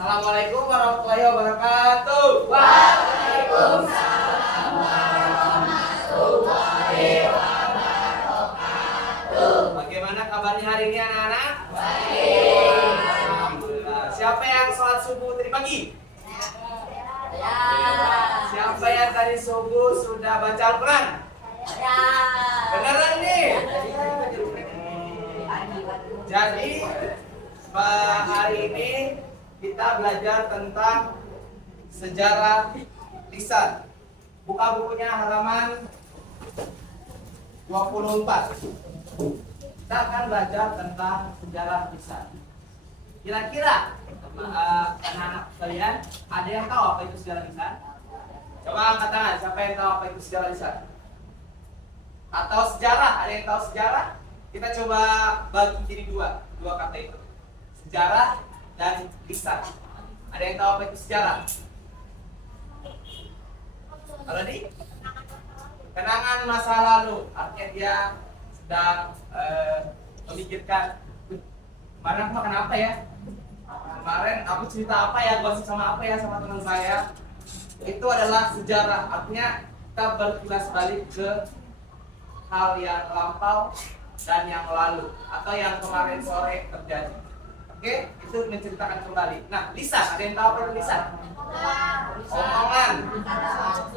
Assalamualaikum warahmatullahi wabarakatuh. Waalaikumsalam warahmatullahi wabarakatuh. Bagaimana kabarnya hari ini anak-anak? Baik. Alhamdulillah. Siapa yang sholat subuh tadi pagi? Ya. Siapa yang tadi subuh sudah baca Al-Quran? Ya. Beneran nih? Jadi hari ini kita belajar tentang sejarah lisan. Buka bukunya halaman 24. Kita akan belajar tentang sejarah lisan. Kira-kira anak-anak kalian ada yang tahu apa itu sejarah lisan? Coba angkat tangan, siapa yang tahu apa itu sejarah lisan? Atau sejarah, ada yang tahu sejarah? Kita coba bagi jadi dua kata itu. Sejarah dan lisan. Ada yang tahu apa itu sejarah? Kalau di kenangan masa lalu, artinya dia sedang memikirkan kemarin aku makan apa ya? Kemarin aku cerita apa ya, gosip sama apa ya sama teman saya. Itu adalah sejarah, artinya kita berkilas balik ke hal yang lampau dan yang lalu atau yang kemarin sore terjadi. Oke, itu menceritakan kembali. Nah, lisan, ada yang tahu apa itu lisan? Omongan,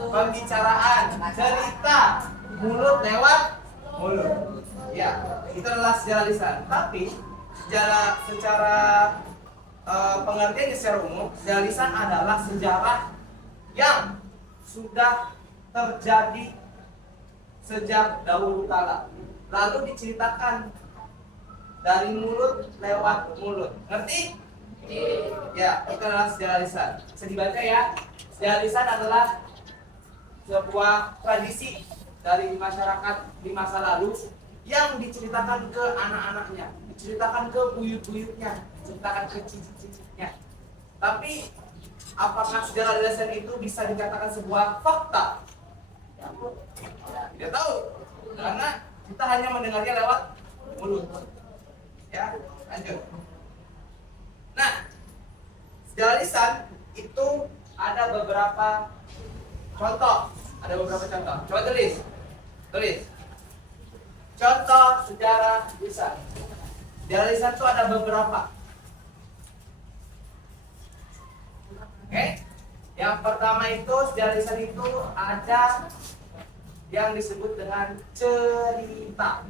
pembicaraan, cerita, mulut lewat mulut. Ya, itu adalah sejarah lisan. Tapi secara pengertian secara umum, sejarah lisan adalah sejarah yang sudah terjadi sejak dahulu kala, lalu diceritakan dari mulut lewat mulut. Ngerti? Ya, itu adalah sejarah lisan. Bisa dibaca ya. Sejarah lisan adalah sebuah tradisi dari masyarakat di masa lalu yang diceritakan ke anak-anaknya, diceritakan ke buyut-buyutnya, diceritakan ke cicit-cicitnya. Tapi apakah sejarah lisan itu bisa dikatakan sebuah fakta? Tidak tahu, karena kita hanya mendengarnya lewat mulut. Ya, lanjut. Nah, sejarah lisan itu ada beberapa contoh. Ada beberapa contoh. Coba tulis. Contoh sejarah lisan. Sejarah lisan itu ada beberapa. Oke. Yang pertama itu sejarah lisan itu ada yang disebut dengan cerita.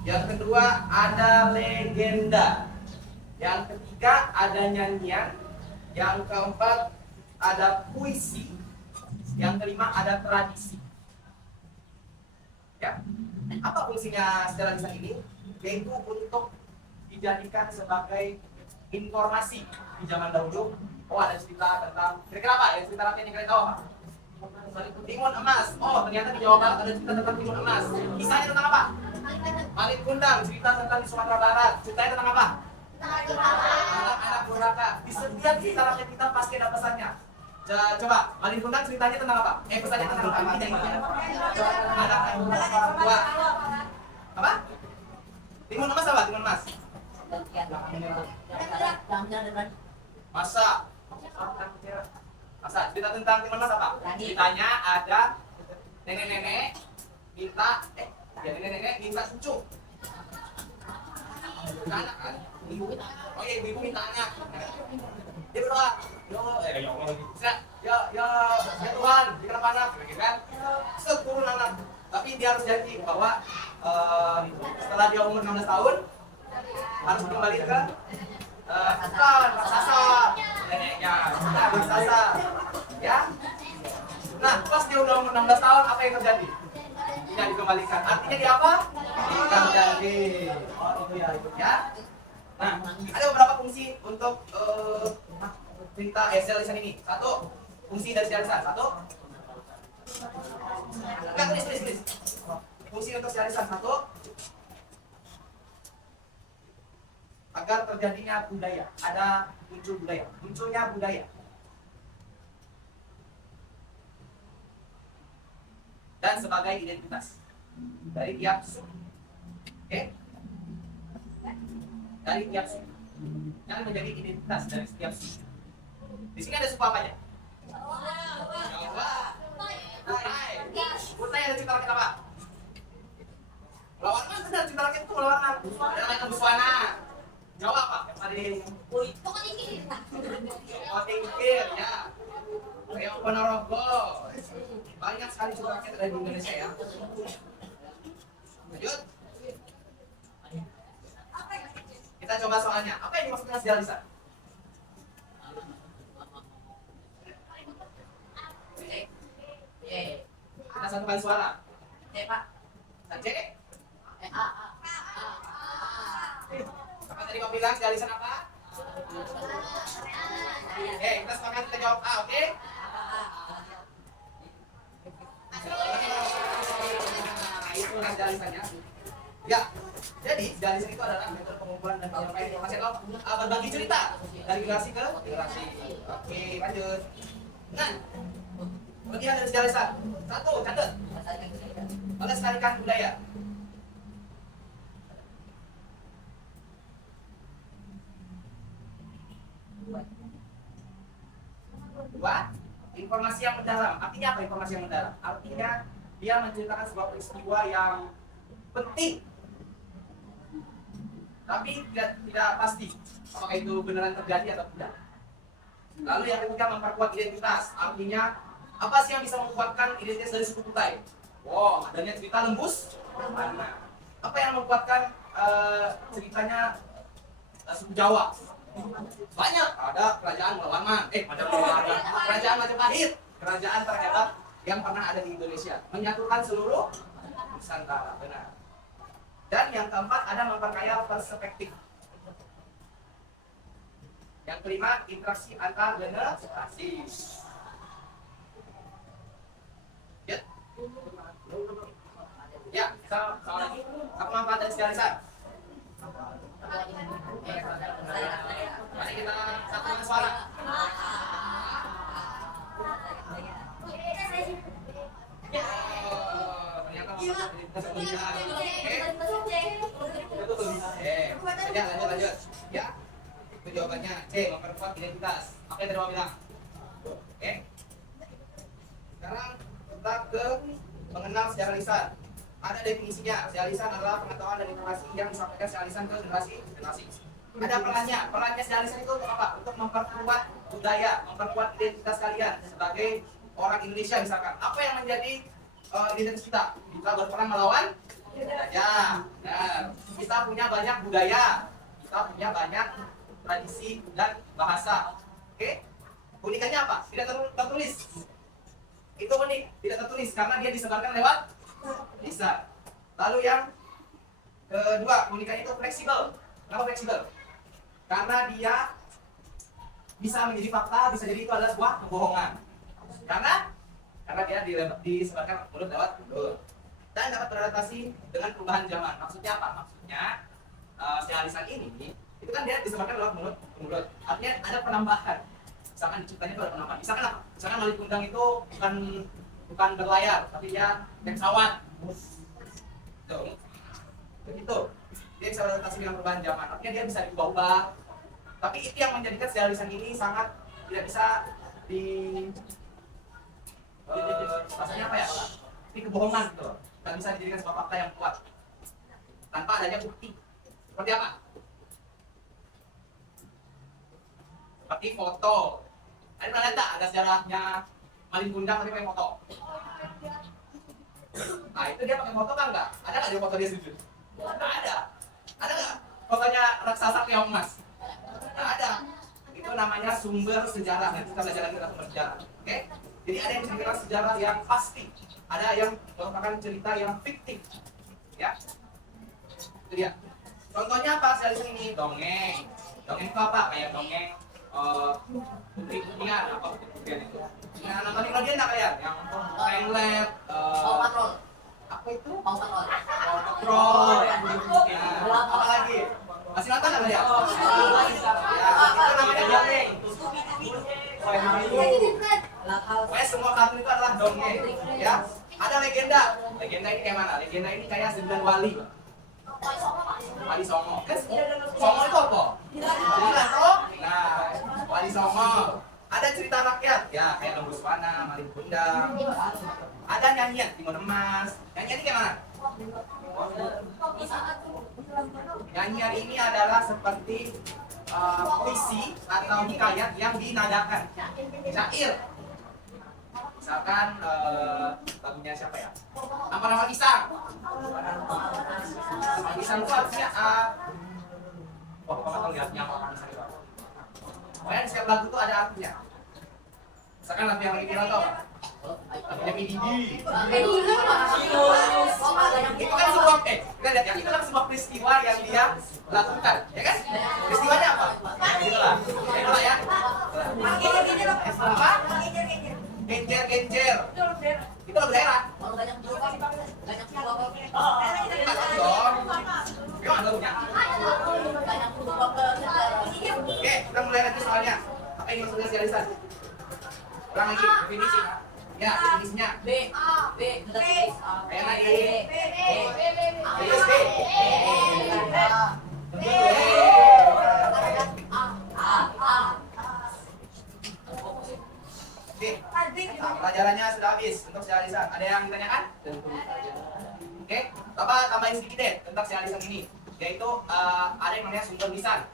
Yang kedua ada legenda. Yang ketiga ada nyanyian. Yang keempat ada puisi. Yang kelima ada tradisi. Ya. Apa fungsinya sejarah lisan ini? Yaitu untuk dijadikan sebagai informasi di zaman dahulu. Oh, ada cerita tentang kira-kira apa? Ya, cerita rakyat yang kalian tahu apa? Timun emas. Oh, ternyata di Jawa Barat ada cerita tentang timun emas. Kisahnya tentang apa? Malin Kundang, cerita tentang di Sumatera Barat. Ceritanya tentang apa? Anak-anak durhaka. Di setiap cerita rakyat kita pasti ada pesannya. Coba, Malin Kundang ceritanya tentang apa? Pesannya tentang apa? Anak durhaka tua. Apa? Timun emas apa? Timun emas. Masa cerita tentang timun emas apa? Ceritanya ada nenek-nenek minta nenek-nenek minta cucu. Anak kan? Oh iya, ibu minta anak. Dia berdoa, ya Tuhan, berikan anak, kan? Turun anak. Tapi dia harus janji bahwa setelah dia umur 16 tahun harus kembali ke bukan raksasa neneknya, raksasa, ya. Nah, pas dia udah umur 16 tahun, apa yang terjadi? Tidak dikembalikan. Artinya dia apa? Tidak jadi. Oh, itu ya. Nah, ada beberapa fungsi untuk cerita sejarah lisan ini. Satu, fungsi dari sejarah lisan. Satu. Enggak, tulis. Fungsi untuk sejarah lisan. Satu, agar terjadinya budaya, ada munculnya budaya. Dan sebagai identitas dari tiap suku. Oke? Dari tiap suku. yang menjadi identitas dari setiap suku. Di sini ada suku apa aja? Jawa, Kutai. Kutai ada cipta rakit apa? Lawan mana ada cipta rakit itu lawan mana? Ada namanya Buswana. Jawa apa? Yang ada di Jawa Tingkir ya. Kayak Ponorogo. Banyak sekali cipta rakit ada di Indonesia ya. Lanjut. Kita coba soalnya. Apa yang dimaksud dengan sejarah lisan? Kita satukan suara. Nah, C. Apa tadi mau bilang sejarah lisan apa? Kita sepakat kita jawab A, oke? Itu sejarah lisannya. Ya, jadi sejarah lisan itu adalah metode pengumpulan dan penyampaian informasi atau berbagi cerita dari generasi ke generasi. Oke, lanjut. Nah, bagian dari sejarah lisan. Satu, catat. Melestarikan budaya. Dua, informasi yang mendalam. Artinya apa informasi yang mendalam? Artinya dia menceritakan sebuah peristiwa yang penting, tapi tidak pasti apakah itu beneran terjadi atau tidak. Lalu yang ketiga, memperkuat identitas. Artinya apa sih yang bisa menguatkan identitas dari suku Kutai? Wow, adanya cerita lembus mana? Apa yang menguatkan ceritanya suku Jawa? Banyak. Ada kerajaan kerajaan Majapahit, kerajaan terhebat yang pernah ada di Indonesia, menyatukan seluruh Nusantara. Benar. Dan yang keempat, ada memperkaya perspektif. Yang kelima, interaksi antar generasi. Ya, sama lagi. Apa manfaat dari sejarah lisan? Mari kita satukan suara. Ya, ternyata lanjut. Ya, itu jawabannya C, memperkuat identitas. Apa yang tadi mau bilang? Oke. Sekarang kita ke mengenal sejarah lisan. Ada definisinya. Sejarah lisan adalah pengetahuan dan informasi yang disampaikan sejarah lisan ke generasi. Ada perannya. Perannya sejarah lisan itu untuk apa? Untuk memperkuat budaya, memperkuat identitas kalian sebagai orang Indonesia misalkan. Apa yang menjadi identitas kita? Kita berperang melawan penjajah. Nah, kita punya banyak budaya, kita punya banyak tradisi dan bahasa. Oke? Unikannya apa? Tidak tertulis. Itu unik, tidak tertulis karena dia disebarkan lewat lisan. Lalu yang kedua, keunikannya itu fleksibel. Kenapa fleksibel? Karena dia bisa menjadi fakta, bisa jadi itu adalah sebuah kebohongan. Karena dia disebarkan mulut lewat mulut. Dan dapat beradaptasi dengan perubahan zaman. Maksudnya apa? Maksudnya sejarah lisan ini itu kan dia disebarkan lewat mulut ke mulut. Artinya ada penambahan. Misalkan diciptanya itu ada penambahan. Misalkan apa? Misalkan Malik Kundang itu bukan berlayar, tapi dia naik pesawat. Tuh. Begitu. Dia bisa beradaptasi dengan perubahan zaman. Artinya dia bisa diubah-ubah. Tapi itu yang menjadikan sejarah lisan ini sangat tidak bisa rasanya apa ya? Ini kebohongan gitu loh. Tidak bisa dijadikan sebuah fakta yang kuat tanpa adanya bukti. Seperti apa? Seperti foto. Ada pernah lihat tak ada sejarahnya Malik Kundang tapi pakai foto? Nah itu dia pakai foto kan enggak? Ada nggak dia foto dia sujud? Nggak ada. Ada nggak fotonya raksasa keong emas? Nggak ada. Itu namanya sumber sejarah. Nanti kita belajar lagi tentang sumber sejarah. Oke? Jadi ada yang cerita sejarah yang pasti, ada yang merupakan cerita yang fiktif. Ya, itu dia. Contohnya apa sejarah ini? Dongeng. Dongeng itu apa? Kayak dongeng putri-putrian apa putri-putrian itu. Nah, nonton Nickelodeon nggak kalian? Yang Penglet, apa itu? Paw Patrol. Ya, apa lagi? Masih nonton nggak kalian? Ya, itu namanya dongeng. Pokoknya semua kartun itu adalah dongeng. Ya, ada legenda. Legenda ini kayak mana? Legenda ini kayak 9 wali. Wali Songo. Kan Songo itu apa? Cilan toh? Nah, Wali Songo. Ada cerita rakyat, ya kayak Lembu Swana, Malin Kundang. Ada nyanyian Timun Emas. Nyanyian ini kayak mana? Nyanyian ini adalah seperti puisi atau hikayat yang dinadakan. Syair. Misalkan lagunya siapa ya? Ampar-ampar Pisang. Ampar Pisang itu artinya oh, kamu tahu lihatnya apa Pisang itu? Pokoknya di setiap lagu itu ada artinya. Misalkan lagu yang lagi viral tau apa? Lagunya Mididi. Itu kan sebuah kita lihat ya, itu kan sebuah peristiwa yang dia lakukan, ya kan? Peristiwanya apa? Itulah. Itulah ya. Apa? Genjer. Itu lagu daerah. Gimana lagunya? Oke, kita mulai lagi soalnya. Apa ini maksudnya sialisan? Ulang lagi, definisi. Ya, definisinya. Kayak tadi. Terus B. Oke, pelajarannya sudah habis untuk sialisan. Ada yang ditanyakan? Oke, coba tambahin sedikit deh tentang sialisan ini. Yaitu ada yang namanya sumber lisan.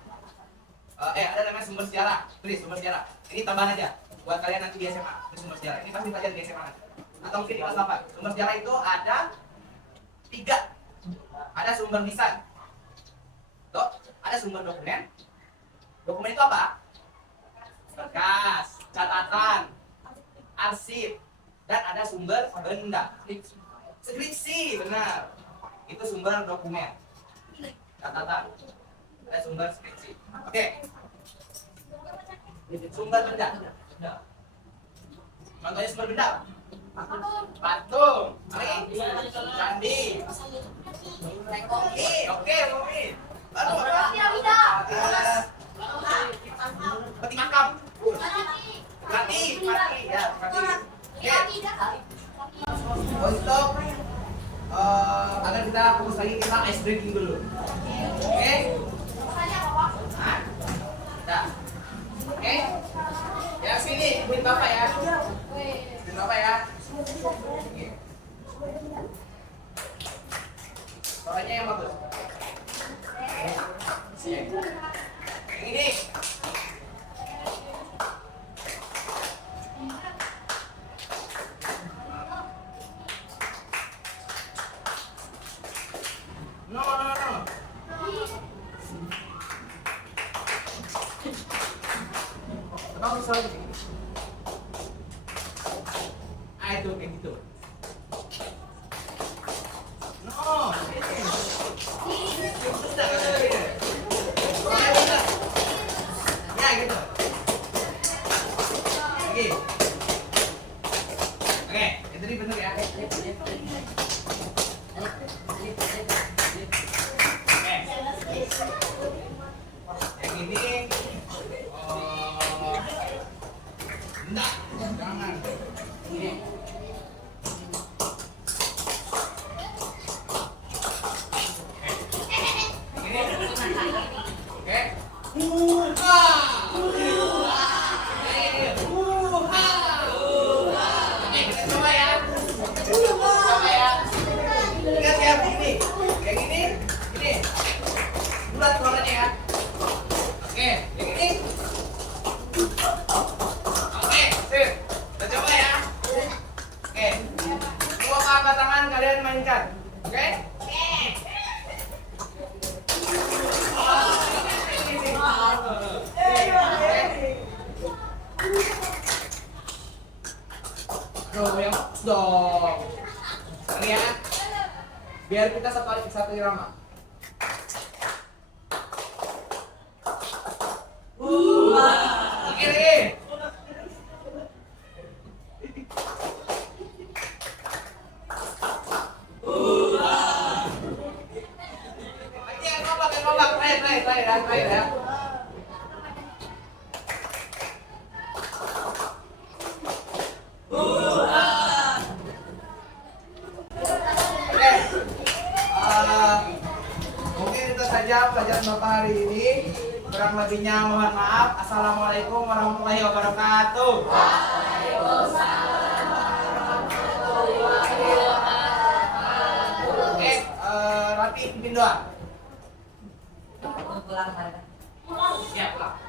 Ada namanya sumber sejarah. Tulis sumber sejarah. Ini tambahan aja buat kalian nanti di SMA. Ini sumber sejarah. Ini pasti pelajaran di SMA nanti. Atau mungkin di kelas 8. Sumber sejarah itu ada 3. Ada sumber lisan. Tuh, ada sumber dokumen. Dokumen itu apa? Berkas, catatan, arsip, dan ada sumber benda. Skripsi, benar. Itu sumber dokumen. Catatan. Ada sumber skripsi. Oke. Sumber benda. Contohnya sumber benda. Patung. Candi. Oke, Mumi. Baru apa? Peti makam. Mati, ya, mati. Oke. Untuk agar kita fokus lagi, kita ice drinking dulu. Oke. Nah, dah. Oke. Ya sini, ikutin bapak ya. Ikutin bapak ya. Oke. Suaranya yang bagus. Yang ini. No. Kenapa bisa lagi? Itu kayak gitu. No. Ya gitu. Oke. Oke, itu benar ya. Yang ini enggak, jangan. Ini. Oke. Oke, kita coba ya. Coba ya. Lihat ya begini. Yang ini. Bulat suaranya ya. Oke, yang ini. Oke, sip. Kita coba ya. Oke. Dua angkat tangan kalian mainkan. Oke? Yang dong. Ini ya. Biar kita satu irama. Oke. Terakhir ya. saja pelajaran Bapak hari ini. Kurang lebihnya mohon maaf. Assalamualaikum warahmatullahi wabarakatuh. Oke, Rati pimpin doa. Pulang mana? Siap, Pak.